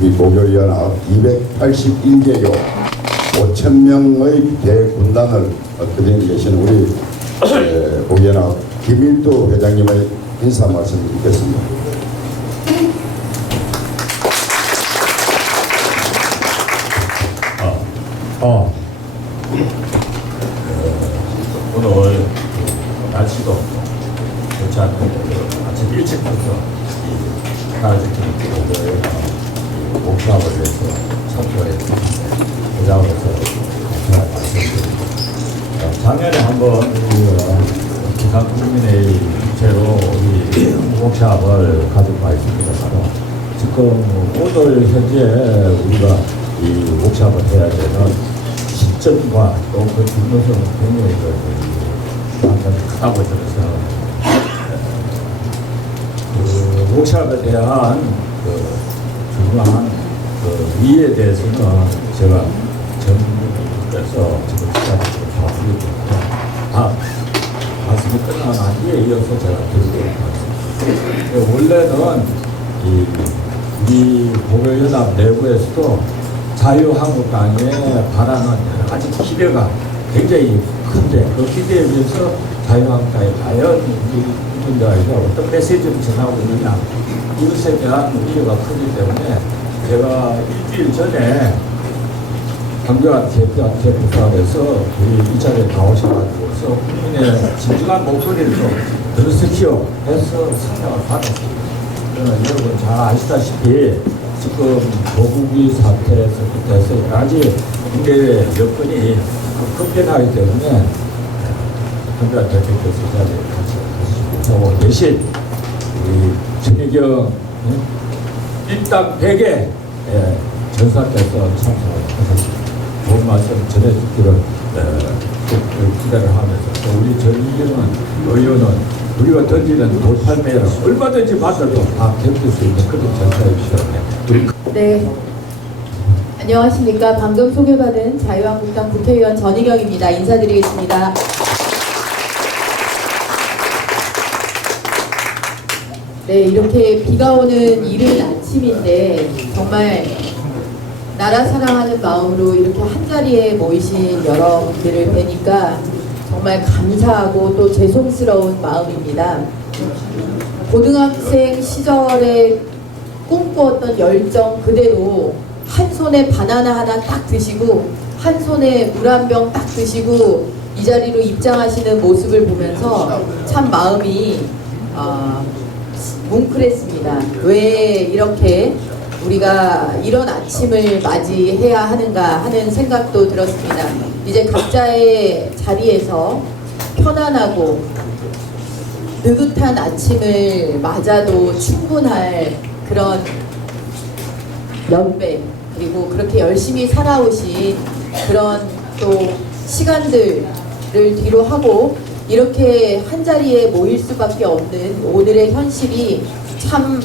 우리 고교연합 281개교 5,000명의 대군단을 그리고 계신 우리 고교연합 김일두 회장님의 인사 말씀 드리겠습니다. 오늘 날씨도 좋지 않은데 아침 일찍부터 가을지키는 목사업을 위해서 참석했습니다. 회장으로서 감사의 말씀드립니다. 작년에 한번 기상국민회의 주최로 우리 목사업을 가지고 와 있습니다만 지금 오늘 현재 우리가 이 목사업을 해야 되는 시점과 또 그 중요성은 굉장히 크다고 저는 생각합니다. 그 목사업에 대한 그 중요한 그 이에 대해서는 제가 전문가께서 지금 시작으로 좌우기 때문에 말씀이 끝나고 난 뒤에 이어서 제가 드리도록 하겠습니다. 원래는 우리 고교연합 내부에서도 자유한국당에 바라는 여러 가지 기대가 굉장히 큰데 그 기대에 비해서 자유한국당이 과연 국민들에게 어떤 메시지를 전하고 있느냐 이것에 대한 우려가 크기 때문에 제가 일주일 전에 강경한 대표한테 부탁해서 우리 이 자리에 나오셔가지고서 국민의 진중한 목소리를 좀 들으시오 해서 상담을 받았습니다. 여러분 잘 아시다시피 지금 거국이 사태에서부터 해서 여러 가지 문제의 여건이 급변하기 때문에 한별 대표께서 이 자리에 같이 가시고 대신 우리陈玉경 일당 100의 전사께서 참석을 하셨습니다. 좋은 말씀 전해주기를 기대를 하면서 또 우리 전희경 의원은 우리가 던지는 돌팔매를 얼마든지 맞아도 다 견딜 수 있는 그런 전사이시죠. 네. 안녕하십니까. 방금 소개받은 자유한국당 국회의원 전희경입니다. 인사드리겠습니다. 네, 이렇게 비가 오는 이른 아침인데 정말 나라 사랑하는 마음으로 이렇게 한자리에 모이신 여러분들을 뵈니까 정말 감사하고 또 죄송스러운 마음입니다. 고등학생 시절에 꿈꾸었던 열정 그대로 한 손에 바나나 하나 딱 드시고 한 손에 물 한 병 딱 드시고 이 자리로 입장하시는 모습을 보면서 참 마음이 뭉클했습니다. 왜 이렇게 우리가 이런 아침을 맞이해야 하는가 하는 생각도 들었습니다. 이제 각자의 자리에서 편안하고 느긋한 아침을 맞아도 충분할 그런 연배 그리고 그렇게 열심히 살아오신 그런 또 시간들을 뒤로 하고 이렇게 한자리에 모일 수밖에 없는 오늘의 현실이 참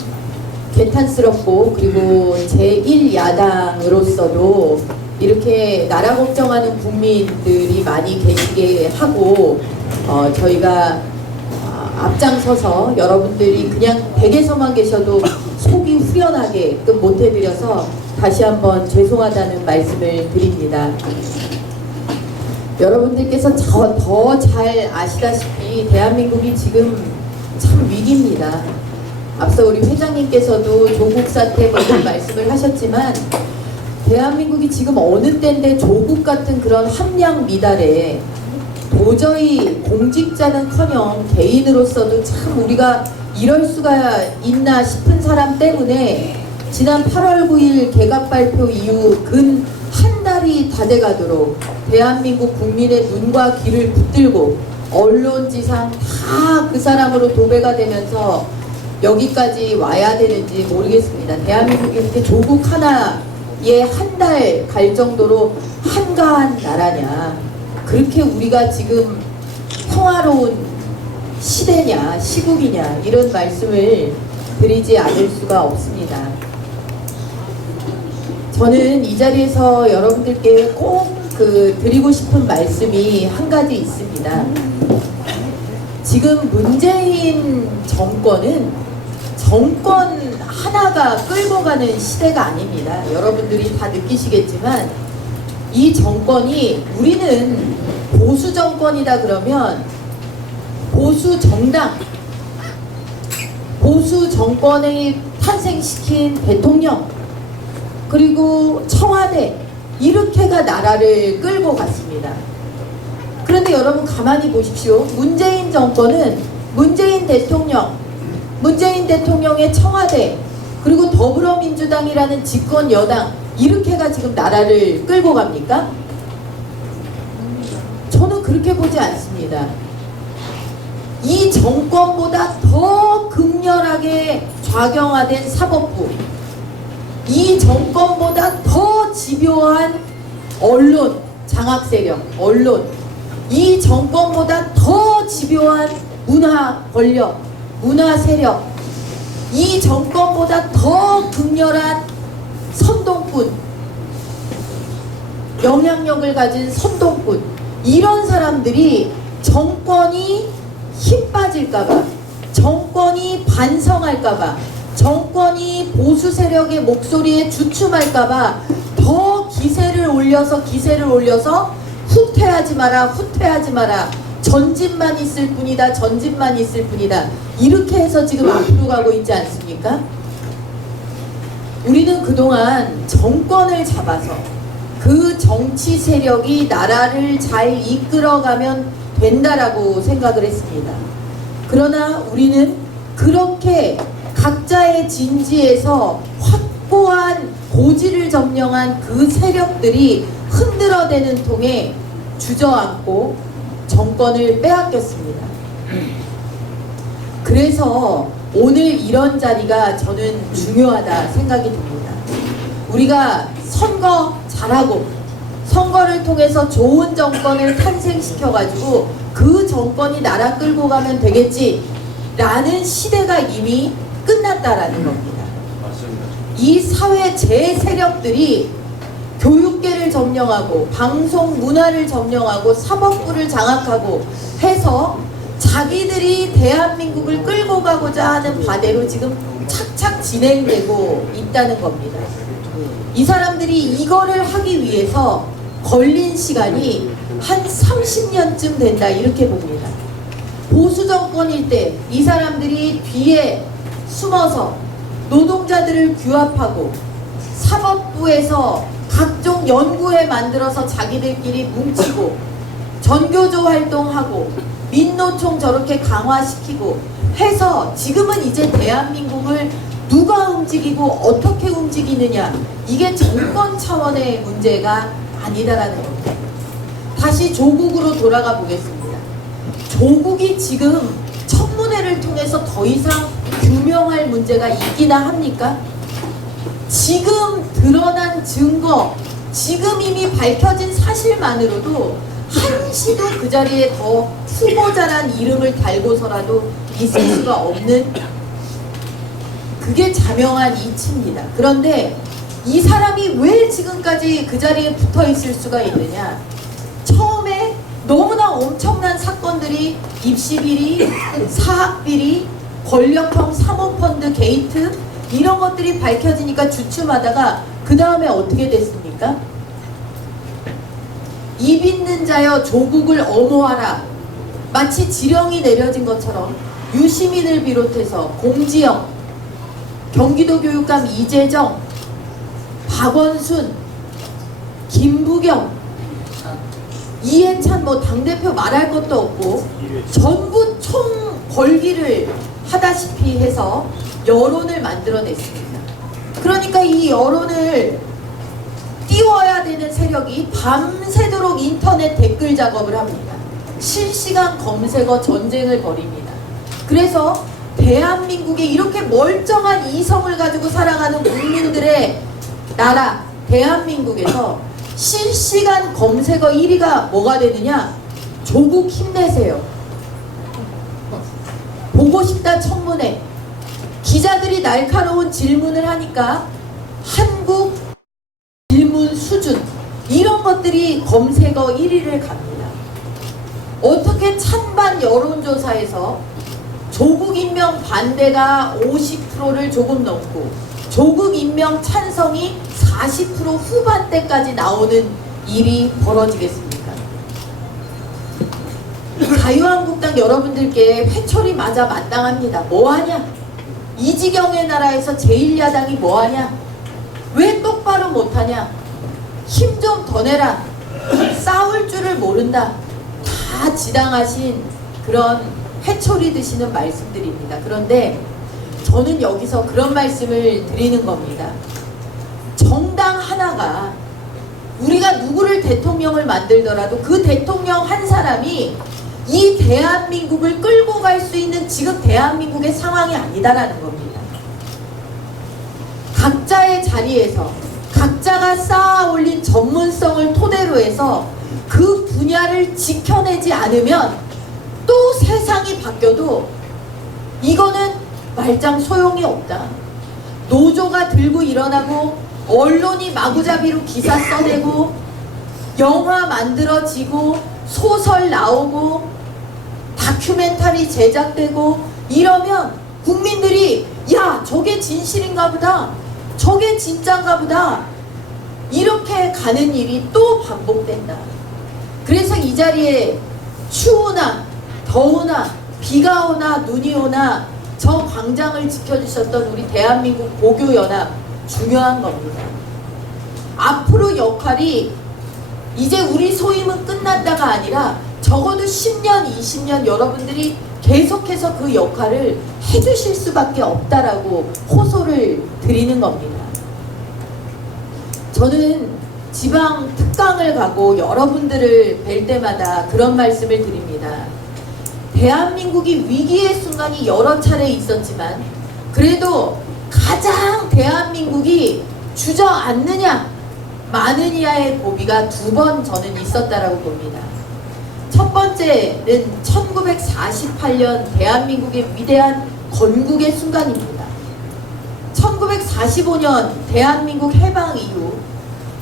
개탄스럽고 그리고 제1야당으로서도 이렇게 나라 걱정하는 국민들이 많이 계시게 하고 저희가 앞장서서 여러분들이 그냥 댁에서만 계셔도 속이 후련하게끔 못해드려서 다시 한번 죄송하다는 말씀을 드립니다. 여러분들께서 더 잘 아시다시피 대한민국이 지금 참 위기입니다. 앞서 우리 회장님께서도 조국 사태 이런 말씀을 하셨지만 대한민국이 지금 어느 때인데 조국 같은 그런 함량 미달에 도저히 공직자는커녕 개인으로서도 참 우리가 이럴 수가 있나 싶은 사람 때문에 지난 8월 9일 개각 발표 이후 근 한 달이 다 돼가도록 대한민국 국민의 눈과 귀를 붙들고 언론지상 다 그 사람으로 도배가 되면서 여기까지 와야 되는지 모르겠습니다. 대한민국이 이렇게 조국 하나에 한 달 갈 정도로 한가한 나라냐, 그렇게 우리가 지금 평화로운 시대냐 시국이냐 이런 말씀을 드리지 않을 수가 없습니다. 저는 이 자리에서 여러분들께 꼭 드리고 싶은 말씀이 한 가지 있습니다. 지금 문재인 정권은 정권 하나가 끌고 가는 시대가 아닙니다. 여러분들이 다 느끼시겠지만 이 정권이, 우리는 보수 정권이다 그러면 보수 정당, 보수 정권을 탄생시킨 대통령, 그리고 청와대, 이렇게가 나라를 끌고 갔습니다. 그런데 여러분 가만히 보십시오. 문재인 정권은 문재인 대통령, 문재인 대통령의 청와대, 그리고 더불어민주당이라는 집권 여당, 이렇게가 지금 나라를 끌고 갑니까? 저는 그렇게 보지 않습니다. 이 정권보다 더 극렬하게 좌경화된 사법부, 이 정권보다 더 집요한 언론, 장악 세력, 언론, 이 정권보다 더 집요한 문화 권력, 문화 세력, 이 정권보다 더 극렬한 선동꾼, 영향력을 가진 선동꾼, 이런 사람들이 정권이 힘 빠질까봐, 정권이 반성할까봐, 정권이 보수 세력의 목소리에 주춤할까봐 더 기세를 올려서 후퇴하지 마라, 후퇴하지 마라, 전진만 있을 뿐이다, 전진만 있을 뿐이다, 이렇게 해서 지금 앞으로 가고 있지 않습니까? 우리는 그동안 정권을 잡아서 그 정치 세력이 나라를 잘 이끌어가면 된다라고 생각을 했습니다. 그러나 우리는 그렇게 각자의 진지에서 확고한 고지를 점령한 그 세력들이 흔들어대는 통에 주저앉고 정권을 빼앗겼습니다. 그래서 오늘 이런 자리가 저는 중요하다 생각이 듭니다. 우리가 선거 잘하고 선거를 통해서 좋은 정권을 탄생시켜가지고 그 정권이 나라 끌고 가면 되겠지 라는 시대가 이미 끝났다라는 겁니다. 이 사회 제 세력들이 교육계를 점령하고 방송 문화를 점령하고 사법부를 장악하고 해서 자기들이 대한민국을 끌고 가고자 하는 바대로 지금 착착 진행되고 있다는 겁니다. 이 사람들이 이거를 하기 위해서 걸린 시간이 한 30년쯤 된다, 이렇게 봅니다. 보수 정권일 때 이 사람들이 뒤에 숨어서 노동자들을 규합하고 사법부에서 각종 연구회 만들어서 자기들끼리 뭉치고 전교조 활동하고 민노총 저렇게 강화시키고 해서 지금은 이제 대한민국을 누가 움직이고 어떻게 움직이느냐, 이게 정권 차원의 문제가 아니다라는 겁니다. 다시 조국으로 돌아가 보겠습니다. 조국이 지금 청문회를 통해서 더 이상 규명할 문제가 있기나 합니까? 지금 드러난 증거, 지금 이미 밝혀진 사실만으로도 한시도 그 자리에 더 후보자란 이름을 달고서라도 있을 수가 없는, 그게 자명한 이치입니다. 그런데 이 사람이 왜 지금까지 그 자리에 붙어 있을 수가 있느냐? 처음에 너무나 엄청난 사건들이, 입시비리, 사학비리, 권력형 사모펀드 게이트, 이런 것들이 밝혀지니까 주춤하다가 그 다음에 어떻게 됐습니까? 입 있는 자여 조국을 엄호하라, 마치 지령이 내려진 것처럼 유시민을 비롯해서 공지영, 경기도 교육감 이재정, 박원순, 김부겸, 이해찬, 뭐 당대표 말할 것도 없고 전부 총 걸기를 하다시피 해서 여론을 만들어냈습니다. 그러니까 이 여론을 띄워야 되는 세력이 밤새도록 인터넷 댓글 작업을 합니다. 실시간 검색어 전쟁을 벌입니다. 그래서 대한민국에 이렇게 멀쩡한 이성을 가지고 살아가는 국민들의 나라 대한민국에서 실시간 검색어 1위가 뭐가 되느냐? 조국 힘내세요. 보고 싶다 청문회. 기자들이 날카로운 질문을 하니까 한국 질문 수준, 이런 것들이 검색어 1위를 갑니다. 어떻게 찬반 여론조사에서 조국 임명 반대가 50%를 조금 넘고 조국 임명 찬성이 40% 후반대까지 나오는 일이 벌어지겠습니까? 자유한국당 여러분들께 회초리 맞아 마땅합니다. 뭐하냐? 이 지경의 나라에서 제1야당이 뭐하냐? 왜 똑바로 못하냐? 힘 좀 더 내라. 싸울 줄을 모른다. 다 지당하신 그런 회초리 드시는 말씀들입니다. 그런데 저는 여기서 그런 말씀을 드리는 겁니다. 정당 하나가 우리가 누구를 대통령을 만들더라도 그 대통령 한 사람이 이 대한민국을 끌고 갈 수 있는 지금 대한민국의 상황이 아니다라는 겁니다. 각자의 자리에서 각자가 쌓아 올린 전문성을 토대로 해서 그 분야를 지켜내지 않으면 또 세상이 바뀌어도 이거는 말짱 소용이 없다. 노조가 들고 일어나고 언론이 마구잡이로 기사 써내고 영화 만들어지고 소설 나오고 다큐멘터리 제작되고 이러면 국민들이 야 저게 진실인가 보다, 저게 진짠가 보다, 이렇게 가는 일이 또 반복된다. 그래서 이 자리에 추우나 더우나 비가 오나 눈이 오나 저 광장을 지켜주셨던 우리 대한민국 고교연합 중요한 겁니다. 앞으로 역할이 이제 우리 소임은 끝났다가 아니라 적어도 10년, 20년 여러분들이 계속해서 그 역할을 해주실 수밖에 없다라고 호소를 드리는 겁니다. 저는 지방 특강을 가고 여러분들을 뵐 때마다 그런 말씀을 드립니다. 대한민국이 위기의 순간이 여러 차례 있었지만 그래도 가장 대한민국이 주저앉느냐 마느냐의 고비가 2번 저는 있었다라고 봅니다. 첫 번째는 1948년 대한민국의 위대한 건국의 순간입니다. 1945년 대한민국 해방 이후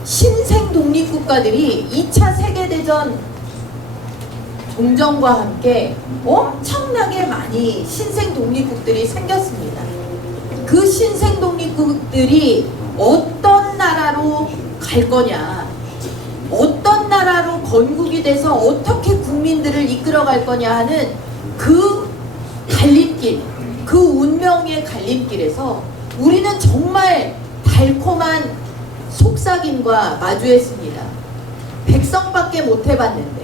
신생 독립국가들이 2차 세계대전 종전과 함께 엄청나게 많이 신생 독립국들이 생겼습니다. 그 신생 독립국들이 어떤 나라로 갈 거냐, 어떤 나라로 건국이 돼서 어떻게 국민들을 이끌어갈 거냐 하는 그 갈림길, 그 운명의 갈림길에서 우리는 정말 달콤한 속삭임과 마주했습니다. 백성밖에 못 해봤는데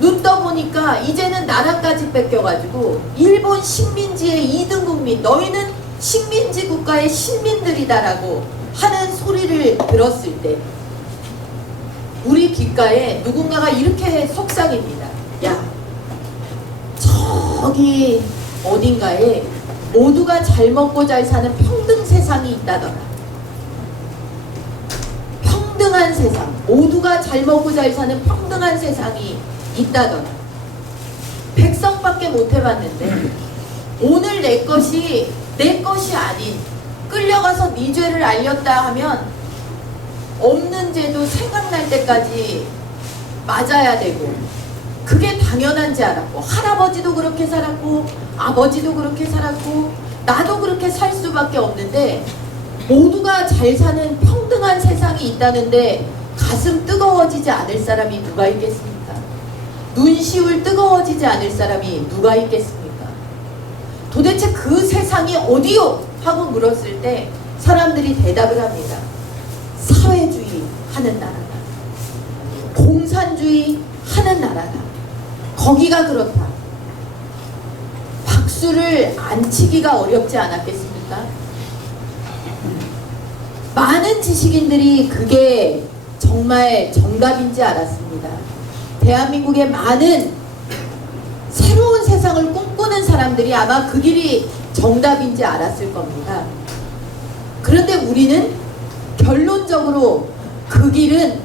눈 떠보니까 이제는 나라까지 뺏겨가지고 일본 식민지의 2등 국민, 너희는 식민지 국가의 식민들이다라고 하는 소리를 들었을 때 우리 귓가에 누군가가 이렇게 속삭입니다. 야, 저기 어딘가에 모두가 잘 먹고 잘 사는 평등 세상이 있다더라. 평등한 세상, 모두가 잘 먹고 잘 사는 평등한 세상이 있다더라. 백성밖에 못 해봤는데 오늘 내 것이 아닌 끌려가서 네 죄를 알렸다 하면 없는 죄도 생각날 때까지 맞아야 되고 그게 당연한지 알았고 할아버지도 그렇게 살았고 아버지도 그렇게 살았고 나도 그렇게 살 수밖에 없는데 모두가 잘 사는 평등한 세상이 있다는데 가슴 뜨거워지지 않을 사람이 누가 있겠습니까? 눈시울 뜨거워지지 않을 사람이 누가 있겠습니까? 도대체 그 세상이 어디요? 하고 물었을 때 사람들이 대답을 합니다. 사회주의 하는 나라다. 공산주의 하는 나라다. 거기가 그렇다. 박수를 안 치기가 어렵지 않았겠습니까? 많은 지식인들이 그게 정말 정답인지 알았습니다. 대한민국의 많은 새로운 세상을 꿈꾸는 사람들이 아마 그 길이 정답인지 알았을 겁니다. 그런데 우리는 결론적으로 그 길은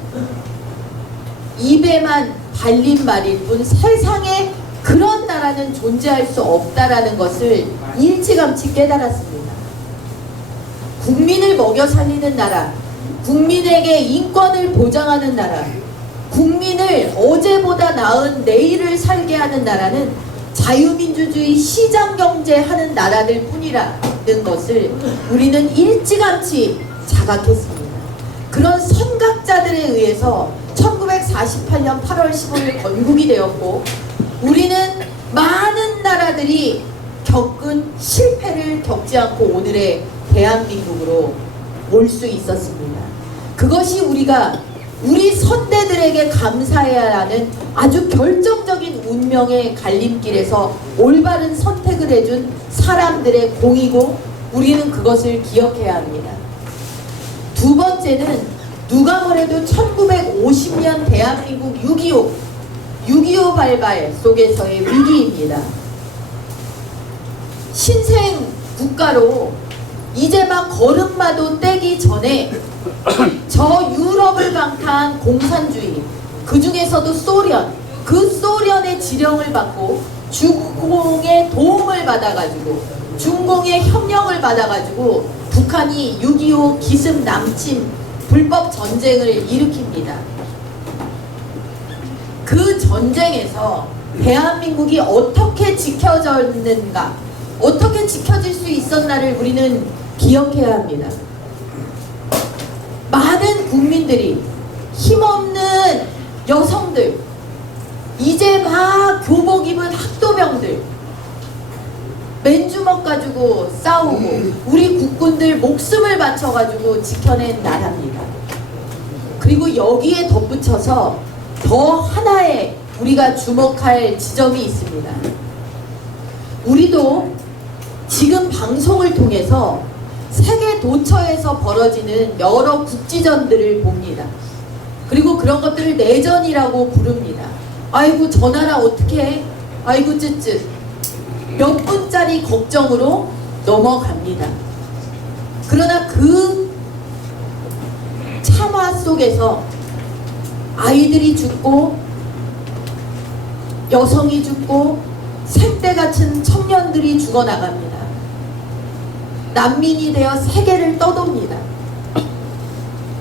입에만 발린 말일 뿐 세상에 그런 나라는 존재할 수 없다라는 것을 일찌감치 깨달았습니다. 국민을 먹여 살리는 나라, 국민에게 인권을 보장하는 나라, 국민을 어제보다 나은 내일을 살게 하는 나라는 자유민주주의 시장경제 하는 나라들 뿐이라는 것을 우리는 일찌감치 자각했습니다. 그런 선각자들에 의해서 1948년 8월 15일 건국이 되었고, 우리는 많은 나라들이 겪은 실패를 겪지 않고 오늘의 대한민국으로 올 수 있었습니다. 그것이 우리 선대들에게 감사해야 하는 아주 결정적인 운명의 갈림길에서 올바른 선택을 해준 사람들의 공이고, 우리는 그것을 기억해야 합니다. 두 번째는 누가 뭐래도 1950년 대한민국 6.25 발발 속에서의 위기입니다. 신생 국가로 이제 막 걸음마도 떼기 전에 저 유럽을 강타한 공산주의, 그 중에서도 소련, 그 소련의 지령을 받고 중공의 도움을 받아가지고, 중공의 협력을 받아가지고 북한이 6.25 기습 남침 불법 전쟁을 일으킵니다. 그 전쟁에서 대한민국이 어떻게 지켜졌는가, 어떻게 지켜질 수 있었나를 우리는 기억해야 합니다. 많은 국민들이, 힘없는 여성들, 이제 막 교복 입은 학도병들, 맨주먹 가지고 싸우고 우리 국군들 목숨을 바쳐가지고 지켜낸 나라입니다. 그리고 여기에 덧붙여서 더 하나의 우리가 주목할 지점이 있습니다. 우리도 지금 방송을 통해서 세계 도처에서 벌어지는 여러 국지전들을 봅니다. 그리고 그런 것들을 내전이라고 부릅니다. 아이고 저 나라 어떻게 해? 아이고 쯧쯧. 몇 분짜리 걱정으로 넘어갑니다. 그러나 그 참화 속에서 아이들이 죽고 여성이 죽고 생떼 같은 청년들이 죽어나갑니다. 난민이 되어 세계를 떠돕니다.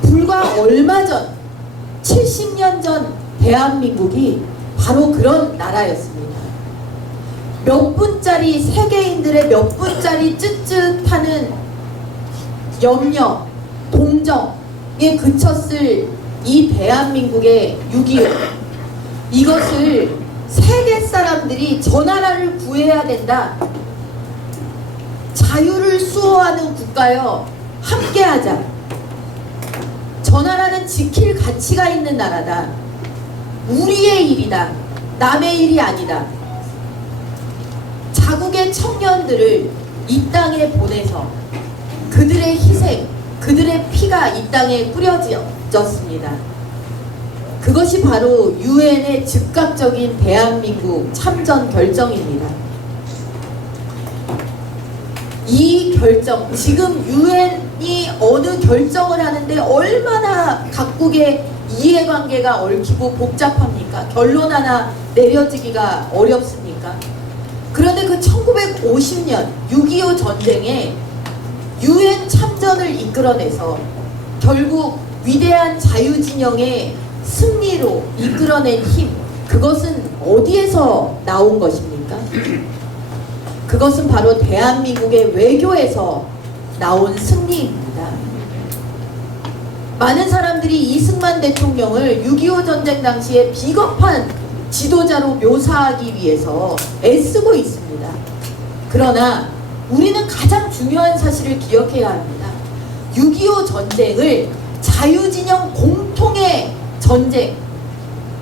불과 얼마 전, 70년 전 대한민국이 바로 그런 나라였습니다. 몇 분짜리, 세계인들의 몇 분짜리 쯧쯧하는 염려, 동정에 그쳤을 이 대한민국의 6.25, 이것을 세계 사람들이 저 나라를 구해야 된다, 자유를 수호하는 국가여 함께하자, 저 나라는 지킬 가치가 있는 나라다, 우리의 일이다, 남의 일이 아니다, 자국의 청년들을 이 땅에 보내서 그들의 희생, 그들의 피가 이 땅에 뿌려졌습니다. 그것이 바로 유엔의 즉각적인 대한민국 참전 결정입니다. 이 결정, 지금 유엔이 어느 결정을 하는데 얼마나 각국의 이해관계가 얽히고 복잡합니까? 결론 하나 내려지기가 어렵습니까? 그런데 그 1950년 6.25 전쟁에 유엔 참전을 이끌어내서 결국 위대한 자유진영의 승리로 이끌어낸 힘, 그것은 어디에서 나온 것입니까? 그것은 바로 대한민국의 외교에서 나온 승리입니다. 많은 사람들이 이승만 대통령을 6.25 전쟁 당시에 비겁한 지도자로 묘사하기 위해서 애쓰고 있습니다. 그러나 우리는 가장 중요한 사실을 기억해야 합니다. 6.25 전쟁을 자유진영 공통의 전쟁,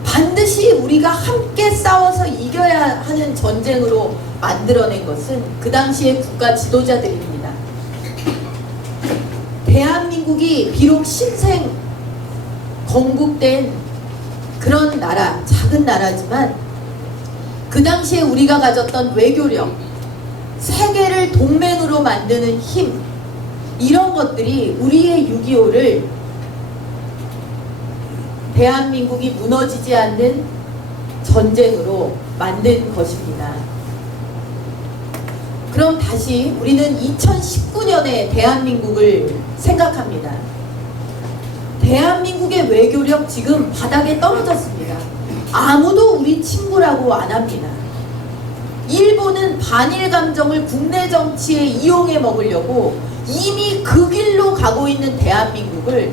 반드시 우리가 함께 싸워서 이겨야 하는 전쟁으로 만들어낸 것은 그 당시의 국가 지도자들입니다. 대한민국이 비록 신생 건국된 그런 나라, 작은 나라지만 그 당시에 우리가 가졌던 외교력, 세계를 동맹으로 만드는 힘, 이런 것들이 우리의 6.25를 대한민국이 무너지지 않는 전쟁으로 만든 것입니다. 그럼 다시 우리는 2019년의 대한민국을 생각합니다. 대한민국의 외교력 지금 바닥에 떨어졌습니다. 아무도 우리 친구라고 안 합니다. 일본은 반일 감정을 국내 정치에 이용해 먹으려고 이미 그 길로 가고 있는 대한민국을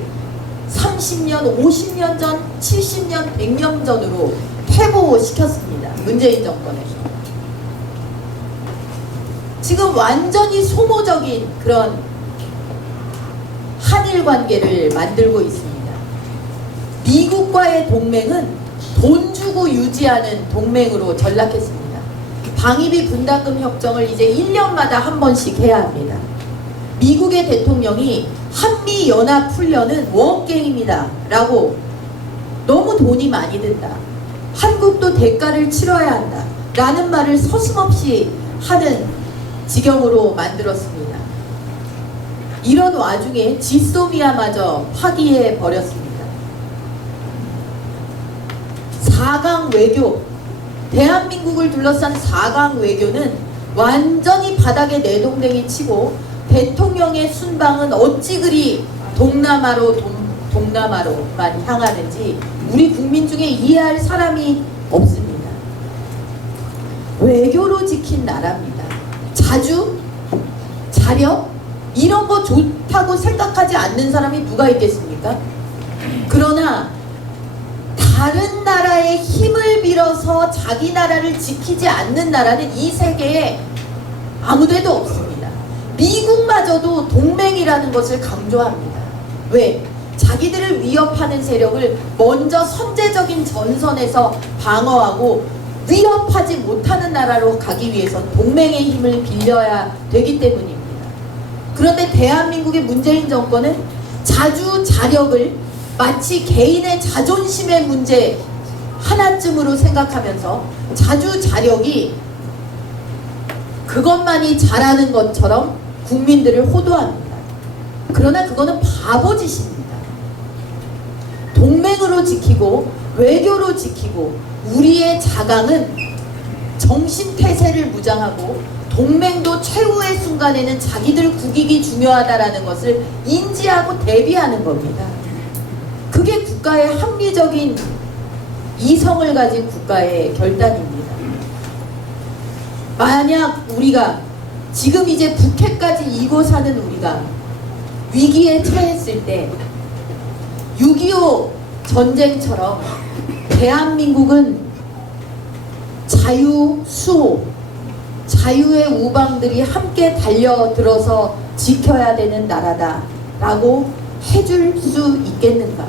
30년, 50년 전, 70년, 100년 전으로 퇴보시켰습니다. 문재인 정권에서. 지금 완전히 소모적인 그런 한일 관계를 만들고 있습니다. 미국과의 동맹은 돈 주고 유지하는 동맹으로 전락했습니다. 방위비 분담금 협정을 이제 1년마다 한 번씩 해야 합니다. 미국의 대통령이 한미연합훈련은 웜게임이다 라고 너무 돈이 많이 든다. 한국도 대가를 치러야 한다 라는 말을 서슴없이 하는 지경으로 만들었습니다. 이런 와중에 지소미아마저 파기해 버렸습니다. 4강 외교, 대한민국을 둘러싼 4강 외교는 완전히 바닥에 내동댕이 치고 대통령의 순방은 어찌 그리 동남아로만 향하는지 우리 국민 중에 이해할 사람이 없습니다. 외교로 지킨 나라입니다. 자주, 자력 이런 거 좋다고 생각하지 않는 사람이 누가 있겠습니까? 그러나 다른 나라의 힘을 빌어서 자기 나라를 지키지 않는 나라는 이 세계에 아무데도 없습니다. 미국마저도 동맹이라는 것을 강조합니다. 왜? 자기들을 위협하는 세력을 먼저 선제적인 전선에서 방어하고 위협하지 못하는 나라로 가기 위해선 동맹의 힘을 빌려야 되기 때문입니다. 그런데 대한민국의 문재인 정권은 자주 자력을 마치 개인의 자존심의 문제 하나쯤으로 생각하면서 자주 자력이 그것만이 잘하는 것처럼 국민들을 호도합니다. 그러나 그거는 바보짓입니다. 동맹으로 지키고 외교로 지키고 우리의 자강은 정신태세를 무장하고 동맹도 최후의 순간에는 자기들 국익이 중요하다라는 것을 인지하고 대비하는 겁니다. 그게 국가의 합리적인 이성을 가진 국가의 결단입니다. 만약 우리가 지금 이제 북해까지 이고 사는 우리가 위기에 처했을 때 6.25 전쟁처럼 대한민국은 자유, 수호, 자유의 우방들이 함께 달려들어서 지켜야 되는 나라다 라고 해줄 수 있겠는가?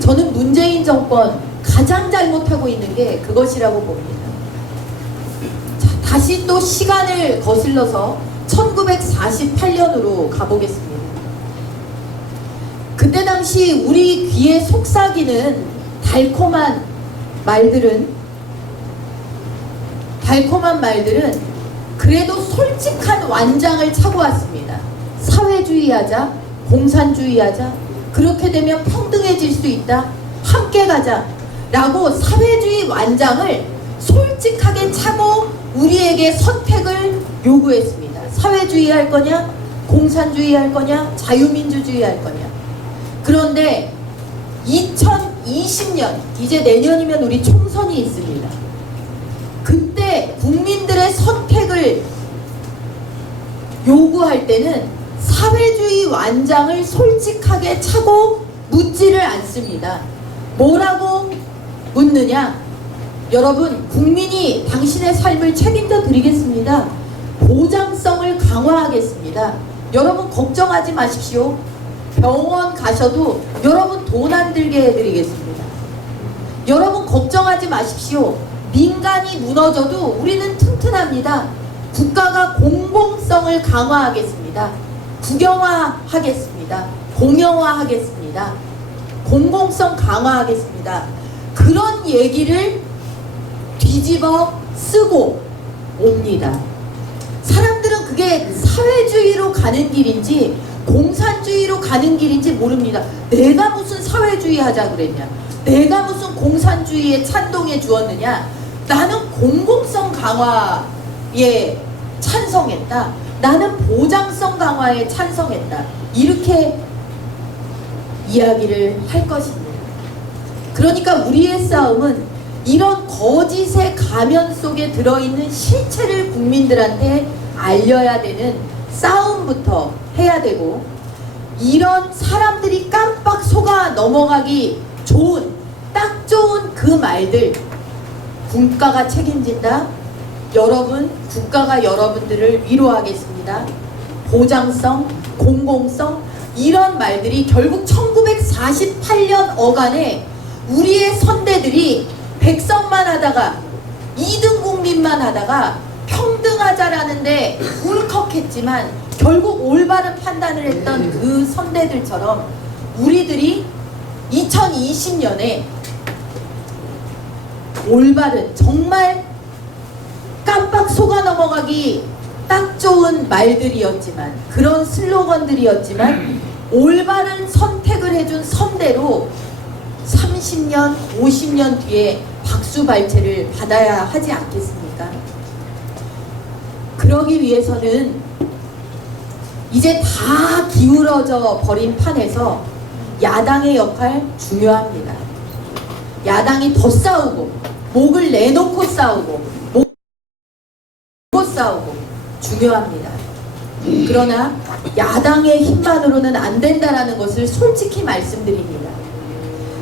저는 문재인 정권 가장 잘못하고 있는 게 그것이라고 봅니다. 자, 다시 또 시간을 거슬러서 1948년으로 가보겠습니다. 그때 당시 우리 귀에 속삭이는 달콤한 말들은 그래도 솔직한 완장을 차고 왔습니다. 사회주의하자, 공산주의하자, 그렇게 되면 평등해질 수 있다, 함께 가자 라고 사회주의 완장을 솔직하게 차고 우리에게 선택을 요구했습니다. 사회주의 할 거냐, 공산주의 할 거냐, 자유민주주의 할 거냐. 그런데 2020년, 이제 내년이면 우리 총선이 있습니다. 그때 국민들의 선택을 요구할 때는 사회주의 완장을 솔직하게 차고 묻지를 않습니다. 뭐라고 묻느냐? 여러분, 국민이 당신의 삶을 책임져 드리겠습니다. 보장성을 강화하겠습니다. 여러분 걱정하지 마십시오. 병원 가셔도 여러분 돈 안 들게 해드리겠습니다. 여러분 걱정하지 마십시오. 민간이 무너져도 우리는 튼튼합니다. 국가가 공공성을 강화하겠습니다. 국영화하겠습니다. 공영화하겠습니다. 공공성 강화하겠습니다. 그런 얘기를 뒤집어 쓰고 옵니다. 사람들은 그게 사회주의로 가는 길인지 공산주의로 가는 길인지 모릅니다. 내가 무슨 사회주의 하자 그랬냐, 내가 무슨 공산주의에 찬동해 주었느냐, 나는 공공성 강화에 찬성했다, 나는 보장성 강화에 찬성했다, 이렇게 이야기를 할 것입니다. 그러니까 우리의 싸움은 이런 거짓의 가면 속에 들어있는 실체를 국민들한테 알려야 되는 싸움부터 해야 되고, 이런 사람들이 깜빡 속아 넘어가기 좋은, 딱 좋은 그 말들, 국가가 책임진다, 여러분, 국가가 여러분들을 위로하겠습니다, 보장성, 공공성, 이런 말들이 결국 1948년 어간에 우리의 선대들이 백성만 하다가, 2등 국민만 하다가 평등하자라는데 울컥했지만 결국 올바른 판단을 했던 그 선대들처럼 우리들이 2020년에 올바른, 정말 깜빡 속아 넘어가기 딱 좋은 말들이었지만, 그런 슬로건들이었지만 올바른 선택을 해준 선대로 30년, 50년 뒤에 박수발채를 받아야 하지 않겠습니까? 그러기 위해서는 이제 다 기울어져 버린 판에서 야당의 역할 중요합니다. 야당이 더 싸우고, 목을 내놓고 싸우고, 못 싸우고 중요합니다. 그러나 야당의 힘만으로는 안 된다라는 것을 솔직히 말씀드립니다.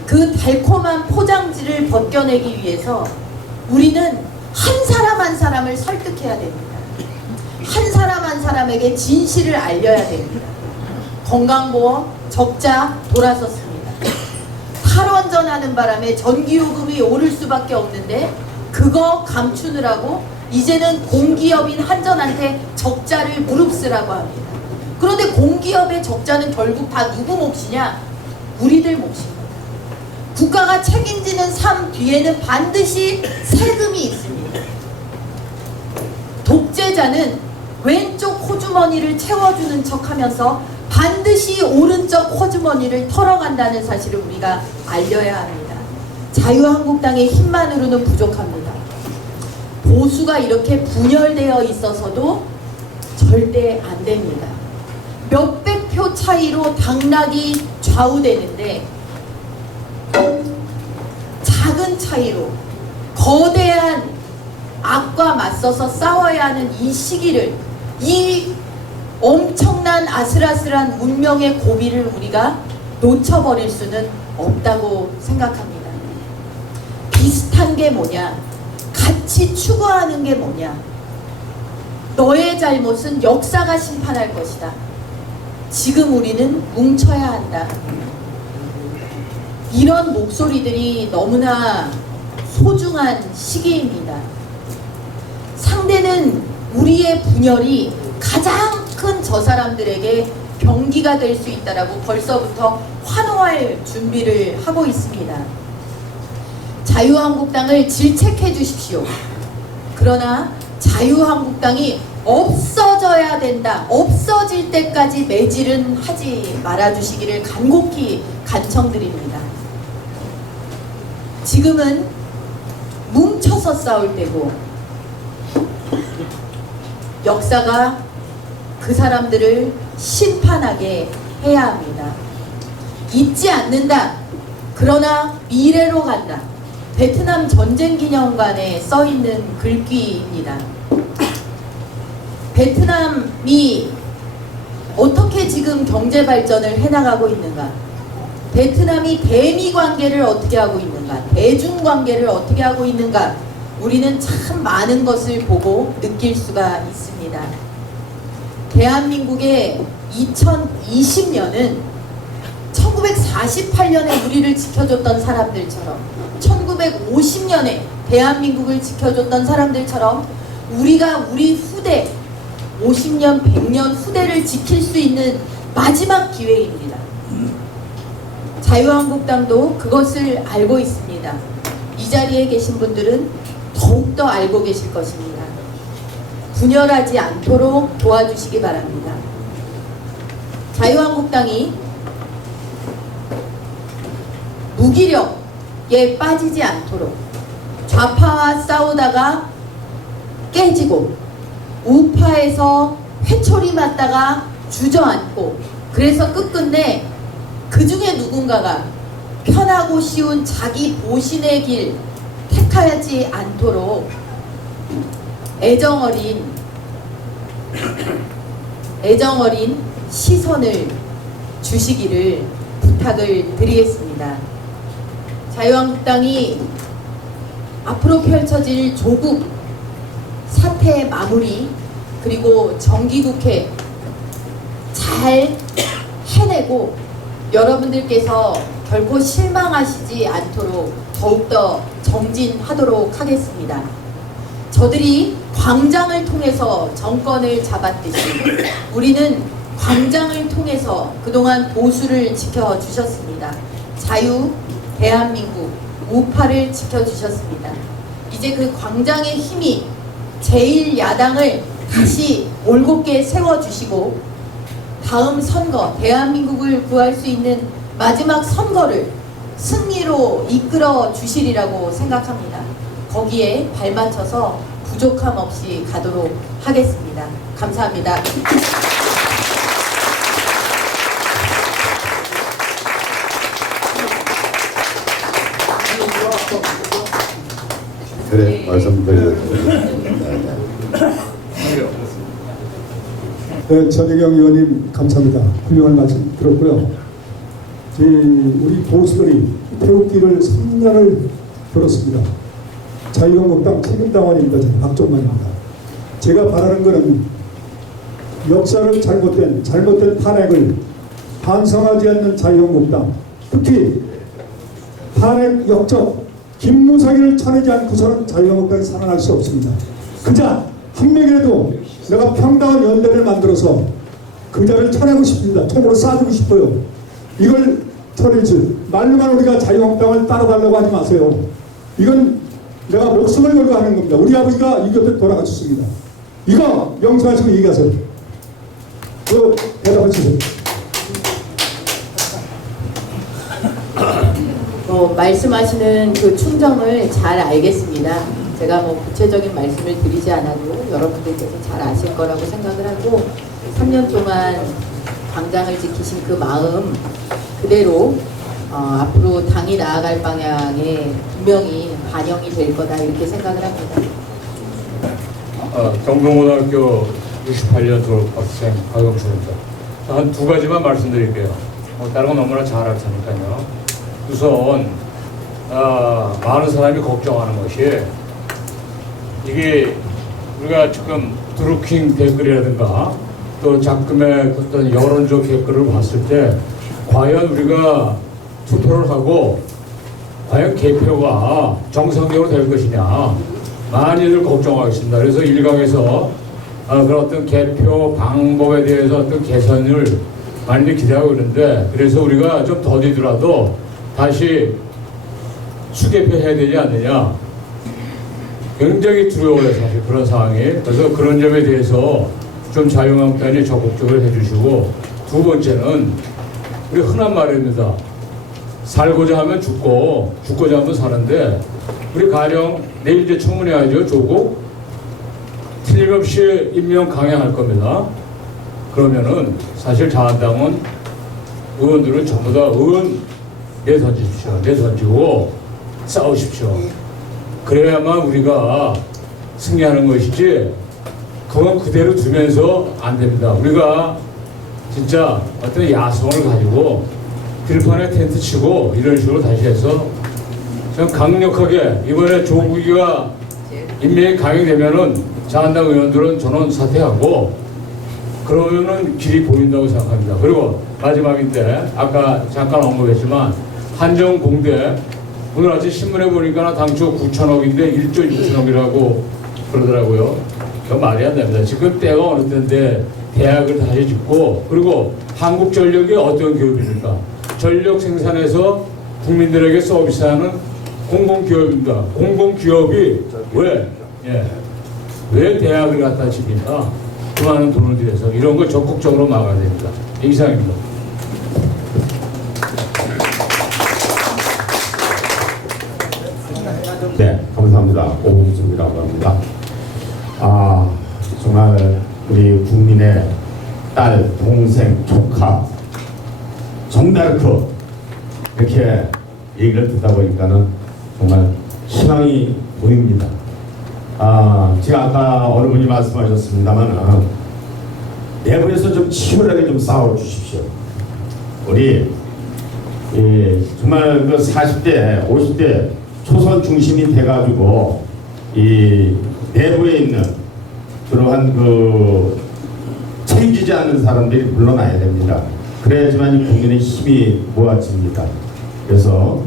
그 달콤한 포장지를 벗겨내기 위해서 우리는 한 사람 한 사람을 설득해야 됩니다. 한 사람 한 사람에게 진실을 알려야 됩니다. 건강보험 적자 돌아섰습니다. 탈원전하는 바람에 전기요금이 오를 수밖에 없는데 그거 감추느라고 이제는 공기업인 한전한테 적자를 무릅쓰라고 합니다. 그런데 공기업의 적자는 결국 다 누구 몫이냐? 우리들 몫입니다. 국가가 책임지는 삶 뒤에는 반드시 세금이 있습니다. 독재자는 왼쪽 호주머니를 채워주는 척하면서 반드시 오른쪽 호주머니를 털어간다는 사실을 우리가 알려야 합니다. 자유한국당의 힘만으로는 부족합니다. 보수가 이렇게 분열되어 있어서도 절대 안 됩니다. 몇백 표 차이로 당락이 좌우되는데 작은 차이로 거대한 악과 맞서서 싸워야 하는 이 시기를, 이 엄청난 아슬아슬한 운명의 고비를 우리가 놓쳐버릴 수는 없다고 생각합니다. 비슷한 게 뭐냐? 같이 추구하는 게 뭐냐? 너의 잘못은 역사가 심판할 것이다. 지금 우리는 뭉쳐야 한다. 이런 목소리들이 너무나 소중한 시기입니다. 상대는 우리의 분열이 가장 큰 저 사람들에게 병기가 될 수 있다라고 벌써부터 환호할 준비를 하고 있습니다. 자유한국당을 질책해 주십시오. 그러나 자유한국당이 없어져야 된다, 없어질 때까지 매질은 하지 말아주시기를 간곡히 간청드립니다. 지금은 뭉쳐서 싸울 때고, 역사가 그 사람들을 심판하게 해야 합니다. 잊지 않는다. 그러나 미래로 간다. 베트남 전쟁기념관에 써있는 글귀입니다. 베트남이 어떻게 지금 경제발전을 해나가고 있는가? 베트남이 대미 관계를 어떻게 하고 있는가? 대중 관계를 어떻게 하고 있는가? 우리는 참 많은 것을 보고 느낄 수가 있습니다. 대한민국의 2020년은 1948년에 우리를 지켜줬던 사람들처럼, 1950년에 대한민국을 지켜줬던 사람들처럼 우리가 우리 후대, 50년, 100년 후대를 지킬 수 있는 마지막 기회입니다. 자유한국당도 그것을 알고 있습니다. 이 자리에 계신 분들은 더욱더 알고 계실 것입니다. 분열하지 않도록 도와주시기 바랍니다. 자유한국당이 무기력에 빠지지 않도록, 좌파와 싸우다가 깨지고 우파에서 회초리 맞다가 주저앉고, 그래서 끝끝내 그 중에 누군가가 편하고 쉬운 자기 보신의 길 택할 탓하지 않도록 애정어린 시선을 주시기를 부탁을 드리겠습니다. 자유한국당이 앞으로 펼쳐질 조국 사태 마무리 그리고 정기국회 잘 해내고 여러분들께서 결코 실망하시지 않도록 더욱더 정진하도록 하겠습니다. 저들이 광장을 통해서 정권을 잡았듯이 우리는 광장을 통해서 그동안 보수를 지켜주셨습니다. 자유, 대한민국, 우파를 지켜주셨습니다. 이제 그 광장의 힘이 제1야당을 다시 올곧게 세워주시고 다음 선거, 대한민국을 구할 수 있는 마지막 선거를 승리로 이끌어 주시리라고 생각합니다. 거기에 발맞춰서 부족함 없이 가도록 하겠습니다. 감사합니다. 그래 말씀드렸습니다. 네, 전혜경 의원님 감사합니다. 훌륭한 말씀 들었고요. 우리 보수들이 태극기를 3년을 들었습니다. 자유한국당 책임당원입니다. 저는 박종만입니다. 제가 바라는 것은 역사를 잘못된 탄핵을 반성하지 않는 자유한국당, 특히 탄핵 역적 김무성이를 쳐내지 않고서는 자유한국당이 살아날 수 없습니다. 그자 한 명이라도 내가 평당한 연대를 만들어서 그자를 쳐내고 싶습니다. 총으로 쏴주고 싶어요. 이걸 쳐내지 말로만 우리가 자유한국당을 따라달라고 하지 마세요. 이건 내가 목숨을 걸고 하는 겁니다. 우리 아버지가 이 곁에 돌아가셨습니다. 이거 명심하시고 얘기하세요. 대답해 주세요. 말씀하시는 그 충정을 잘 알겠습니다. 제가 구체적인 말씀을 드리지 않아도 여러분들께서 잘 아실 거라고 생각을 하고 3년 동안 광장을 지키신 그 마음 그대로 앞으로 당이 나아갈 방향에 분명히 반영이 될 거다 이렇게 생각을 합니다. 경동고등학교 68년 졸업학생 박영수입니다. 한 두 가지만 말씀드릴게요. 다른 건 너무나 잘 알 테니까요. 우선 많은 사람이 걱정하는 것이 이게 우리가 지금 드루킹 댓글이라든가 또 작금의 어떤 여론적 댓글을 봤을 때 과연 우리가 투표를 하고 과연 개표가 정상적으로 될 것이냐 많이들 걱정하고 있습니다. 그래서 일각에서 그런 어떤 개표 방법에 대해서 어떤 개선을 많이들 기대하고 있는데 그래서 우리가 좀 더디더라도 다시 수개표 해야 되지 않느냐 굉장히 두려워요 사실 그런 상황이. 그래서 그런 점에 대해서 좀 자유한국당이 적극적으로 해주시고 두 번째는 우리 흔한 말입니다. 살고자 하면 죽고 죽고자 하면 사는데 우리 가령 내일 이제 청문회하죠. 조국 틀림없이 임명 강행할 겁니다. 그러면은 사실 자한당은 의원들은 전부 다 의원 내던지십시오. 내던지고 싸우십시오. 그래야만 우리가 승리하는 것이지 그건 그대로 두면서 안 됩니다. 우리가 진짜 어떤 야성을 가지고 들판에 텐트 치고 이런 식으로 다시 해서 좀 강력하게 이번에 조국이가 임명이 강행되면은 자한당 의원들은 저는 사퇴하고 그러면은 길이 보인다고 생각합니다. 그리고 마지막인데 아까 잠깐 언급했지만 한정공대 오늘 아침 신문에 보니까 당초 9천억인데 1조 6천억이라고 그러더라고요. 그건 말이 안 됩니다. 지금 때가 어느 때인데 대학을 다시 짓고 그리고 한국전력이 어떤 기업입니까? 전력 생산해서 국민들에게 서비스하는 공공기업입니다. 공공기업이 왜 대학을 갖다 집니까? 그 많은 돈을 들여서 이런 걸 적극적으로 막아야 됩니다. 이상입니다. 네, 감사합니다. 오봉수이라고 합니다. 정말 우리 국민의 딸, 동생, 조카, 정다르크 이렇게 얘기를 듣다 보니까는 정말 희망이 보입니다. 제가 아까 어느 분이 말씀하셨습니다만 내부에서 좀 치열하게 좀 싸워 주십시오. 우리 정말 그 40대, 50대 초선 중심이 돼가지고 이 내부에 있는 그러한 그 책임지지 않는 사람들이 물러나야 됩니다. 그래야지만 이 국민의 힘이 모아집니다. 그래서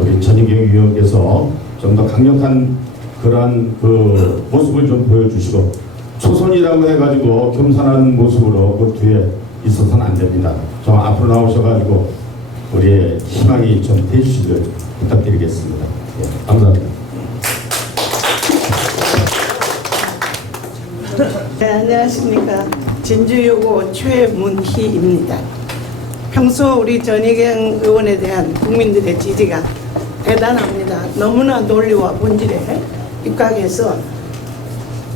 우리 전인경 위원께서 좀 더 강력한 그러한 그 모습을 좀 보여주시고 초선이라고 해가지고 겸손한 모습으로 그 뒤에 있어서는 안 됩니다. 좀 앞으로 나오셔가지고 우리의 희망이 좀 돼주시길 부탁드리겠습니다. 예, 감사합니다. 네, 안녕하십니까. 진주여고 최문희입니다. 평소 우리 전희경 의원에 대한 국민들의 지지가 대단합니다. 너무나 논리와 본질에 입각해서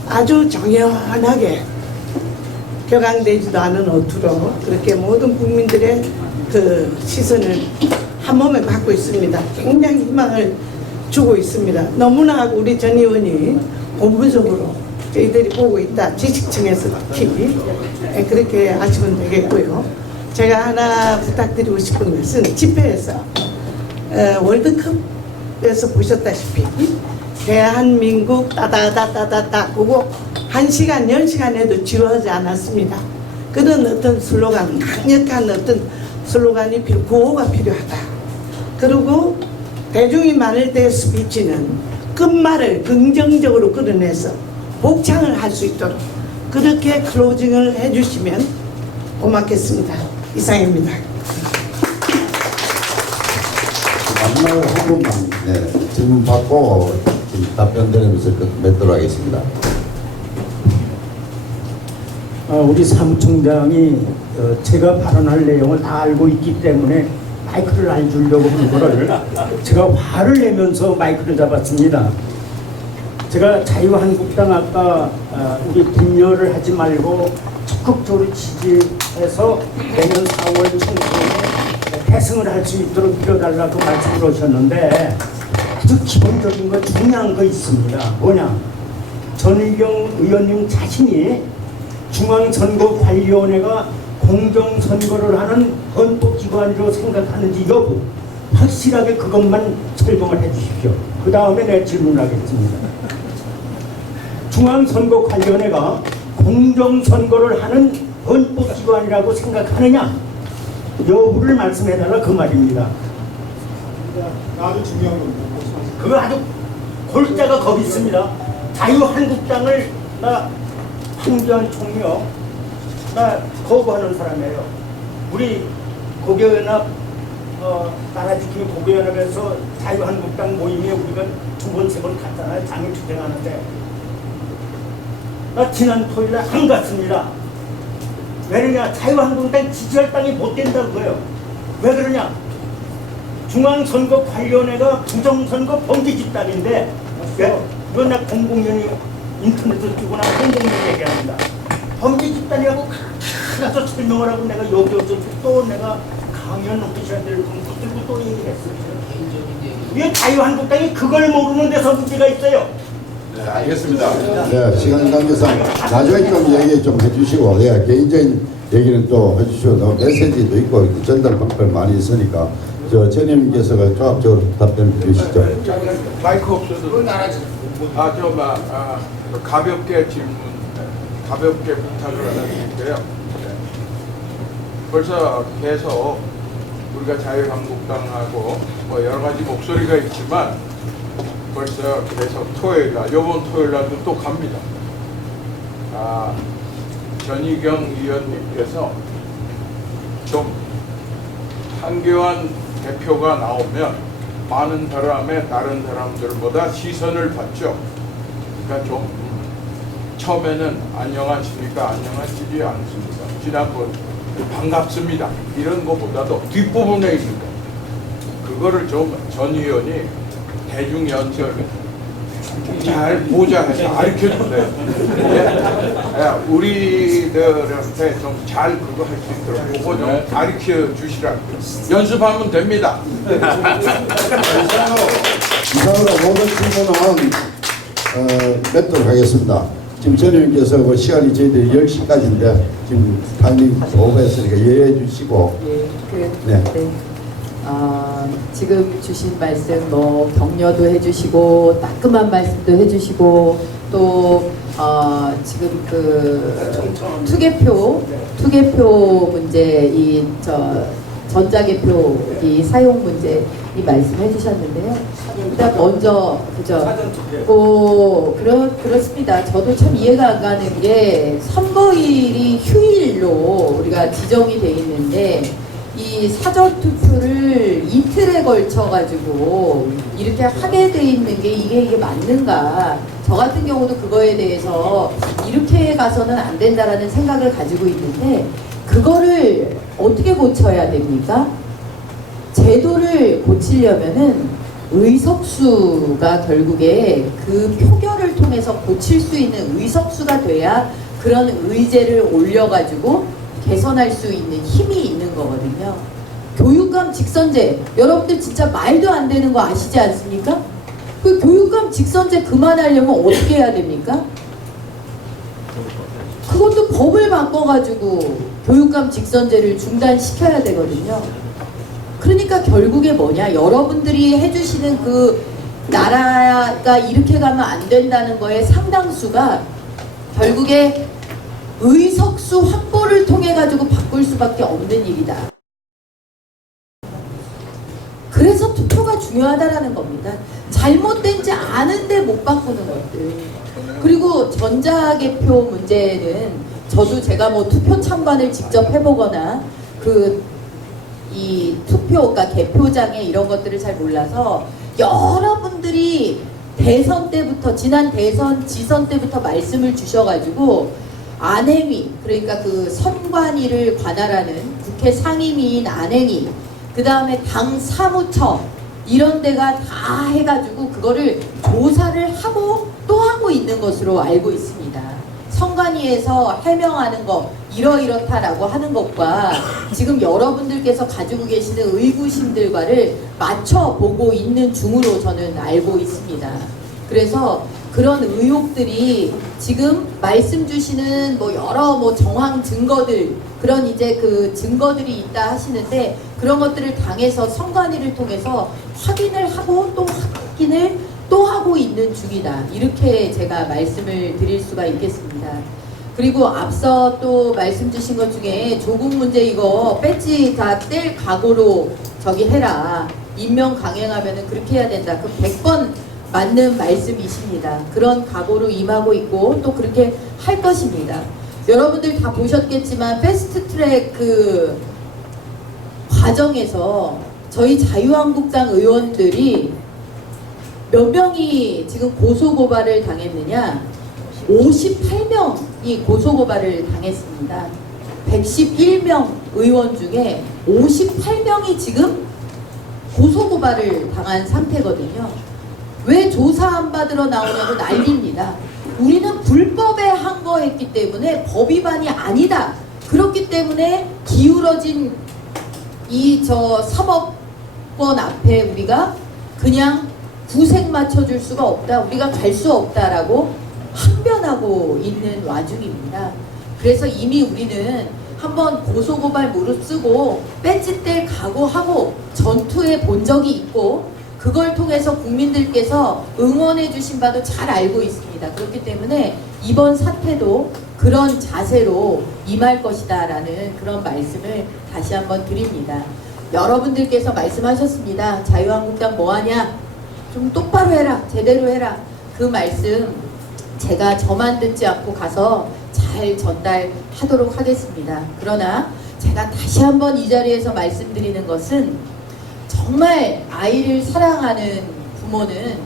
아주 정연하게 격앙되지도 않은 어투로 그렇게 모든 국민들의 그 시선을 한 몸에 받고 있습니다. 굉장히 희망을 주고 있습니다. 너무나 우리 전 의원이 본부적으로 저희들이 보고 있다. 지식층에서 특히 그렇게 하시면 되겠고요. 제가 하나 부탁드리고 싶은 것은 집회에서 월드컵에서 보셨다시피 대한민국 따다다다다다 그거 1시간 10시간에도 지루하지 않았습니다. 그런 어떤 슬로건, 강력한 어떤 슬로건이 구호가 필요하다. 그리고 대중이 많을 때 스피치는 끝말을 긍정적으로 끌어내서 복창을 할 수 있도록 그렇게 클로징을 해주시면 고맙겠습니다. 이상입니다. 마지막으로 한 분만 질문 받고 답변 드리면서 맺도록 하겠습니다. 우리 사무총장이 제가 발언할 내용을 다 알고 있기 때문에 마이크를 안 주려고 한 거를 제가 화를 내면서 마이크를 잡았습니다. 제가 자유한국당 아까 우리 분열을 하지 말고 적극적으로 지지해서 내년 4월 총선에 대승을 할 수 있도록 빌어달라고 말씀을 하셨는데 아주 기본적인 거 중요한 거 있습니다. 뭐냐? 전희경 의원님 자신이 중앙선거관리위원회가 공정선거를 하는 헌법기관으로 생각하는지 여부 확실하게 그것만 설명을 해 주십시오. 그 다음에 내 질문하겠습니다. 중앙선거관리위원회가 공정선거를 하는 헌법기관이라고 생각하느냐 여부를 말씀해달라 그 말입니다. 아주 중요한 겁니다. 그거 아주 골자가 거기 있습니다. 자유한국당을 나 황교안 총리요. 나 거부하는 사람이에요. 우리 고교연합 나라지킴이 고교연합에서 자유한국당 모임에 우리가 2번, 3번 갔잖아요. 장애 투쟁하는데 나 지난 토요일에 안 갔습니다. 왜냐냐 자유한국당 지지할 땅이 못 된다고요. 왜 그러냐 중앙선거관리위원회가 부정선거 범죄 집단인데 이건 나 공공연히 인터넷에 뜨거나 공공연히 얘기합니다. 범죄 집단이라고 가서 설명을 하고 내가 여기저기 또 내가 강연 오피셜들 붙들고 또 얘기했어요. 왜 자유한국당이 그걸 모르는 데서 문제가 있어요? 네, 알겠습니다. 네, 시간 관계상 나중에 좀 얘기 좀 해주시고, 개인적인 얘기는 또 해주시고, 메시지도 있고 전달 방법 많이 있으니까 전임께서가 종합적으로 답변 주시죠. 마이크 없어도 가볍게 질문, 가볍게 부탁을 하나 드릴게요. 벌써 계속 우리가 자유한국당하고 뭐 여러 가지 목소리가 있지만 벌써 계속 토요일날, 이번 토요일날도 또 갑니다. 전희경 의원님께서 좀 한교안 대표가 나오면 많은 사람의 다른 사람들보다 시선을 받죠. 그러니까 좀 처음에는 안녕하십니까, 안녕하시지 않습니까? 지난번 반갑습니다. 이런 것보다도 뒷부분에 있는 거. 그거를 좀 전 의원이 대중 연설 잘 보장해서 가르쳐준대요. 우리들한테 좀 잘 그거 할 수 있도록 그거 좀 가르쳐 주시라고. 연습하면 됩니다. 이상으로 모든 질문은 맺도록 하겠습니다. 지금 전의원께서 그 시간이 저희들이 10시까지인데 지금 타이밍 오버했으니까 이해해 주시고 네. 지금 주신 말씀 뭐 격려도 해주시고 따끔한 말씀도 해주시고 또 지금 그 투개표 문제 전자개표 이 사용 문제 이 말씀해 주셨는데요. 일단 먼저 그렇습니다. 저도 참 이해가 안 가는 게 선거일이 휴일로 우리가 지정이 돼 있는데 이 사전 투표를 이틀에 걸쳐 가지고 이렇게 하게 돼 있는 게 이게 맞는가? 저 같은 경우도 그거에 대해서 이렇게 가서는 안 된다라는 생각을 가지고 있는데 그거를 어떻게 고쳐야 됩니까? 제도를 고치려면은 의석수가 결국에 그 표결을 통해서 고칠 수 있는 의석수가 돼야 그런 의제를 올려가지고 개선할 수 있는 힘이 있는 거거든요. 교육감 직선제, 여러분들 진짜 말도 안 되는 거 아시지 않습니까? 그 교육감 직선제 그만하려면 어떻게 해야 됩니까? 그것도 법을 바꿔가지고 교육감 직선제를 중단시켜야 되거든요. 그러니까 결국에 뭐냐, 여러분들이 해주시는 그 나라가 이렇게 가면 안 된다는 거에 상당수가 결국에 의석수 확보를 통해 가지고 바꿀 수밖에 없는 일이다. 그래서 투표가 중요하다라는 겁니다. 잘못된지 아는데 못 바꾸는 것들. 그리고 전자개표 문제는 저도 제가 뭐 투표 참관을 직접 해보거나 이 투표, 그러니까 개표장에 이런 것들을 잘 몰라서 여러분들이 대선 때부터, 지난 대선 지선 때부터 말씀을 주셔가지고 안행위, 그러니까 그 선관위를 관할하는 국회 상임위인 안행위, 그 다음에 당 사무처 이런 데가 다 해가지고 그거를 조사를 하고 또 하고 있는 것으로 알고 있습니다. 선관위에서 해명하는 거 이러이렇다라고 하는 것과 지금 여러분들께서 가지고 계시는 의구심들과를 맞춰보고 있는 중으로 저는 알고 있습니다. 그래서 그런 의혹들이 지금 말씀 주시는 뭐 여러 뭐 정황 증거들, 그런 이제 그 증거들이 있다 하시는데 그런 것들을 당해서 선관위를 통해서 확인을 하고 또 확인을 또 하고 있는 중이다. 이렇게 제가 말씀을 드릴 수가 있겠습니다. 그리고 앞서 또 말씀 주신 것 중에 조국 문제 이거 배지 다 뗄 각오로 저기 해라. 임명 강행하면은 그렇게 해야 된다. 그 100번 맞는 말씀이십니다. 그런 각오로 임하고 있고 또 그렇게 할 것입니다. 여러분들 다 보셨겠지만 패스트트랙 그 과정에서 저희 자유한국당 의원들이 몇 명이 지금 고소고발을 당했느냐? 58명이 고소고발을 당했습니다. 111명 의원 중에 58명이 지금 고소고발을 당한 상태거든요. 왜 조사 안 받으러 나오냐고 난리입니다. 우리는 불법에 항거했기 때문에 법 위반이 아니다. 그렇기 때문에 기울어진 이 사법권 앞에 우리가 그냥 구색 맞춰줄 수가 없다. 우리가 갈 수 없다라고 항변하고 있는 와중입니다. 그래서 이미 우리는 한번 고소고발 무릅쓰고 배지 뗄 각오하고 전투에 본 적이 있고 그걸 통해서 국민들께서 응원해 주신 바도 잘 알고 있습니다. 그렇기 때문에 이번 사태도 그런 자세로 임할 것이다 라는 그런 말씀을 다시 한번 드립니다. 여러분들께서 말씀하셨습니다. 자유한국당 뭐하냐? 좀 똑바로 해라. 제대로 해라. 그 말씀 제가 저만 듣지 않고 가서 잘 전달하도록 하겠습니다. 그러나 제가 다시 한번 이 자리에서 말씀드리는 것은 정말 아이를 사랑하는 부모는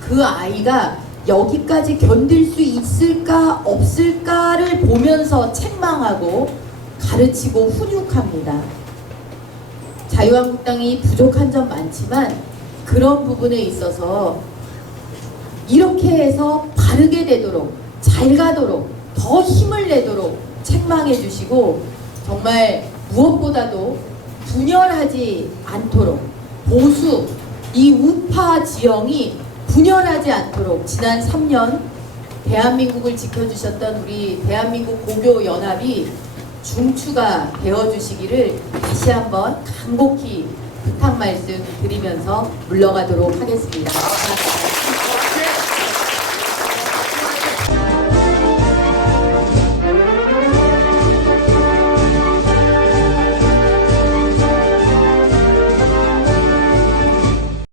그 아이가 여기까지 견딜 수 있을까 없을까를 보면서 책망하고 가르치고 훈육합니다. 자유한국당이 부족한 점 많지만 그런 부분에 있어서 이렇게 해서 바르게 되도록 잘 가도록 더 힘을 내도록 책망해 주시고 정말 무엇보다도 분열하지 않도록 보수 이 우파 지형이 분열하지 않도록 지난 3년 대한민국을 지켜주셨던 우리 대한민국 고교연합이 중추가 되어주시기를 다시 한번 간곡히 부탁 말씀 드리면서 물러가도록 하겠습니다. 감사합니다.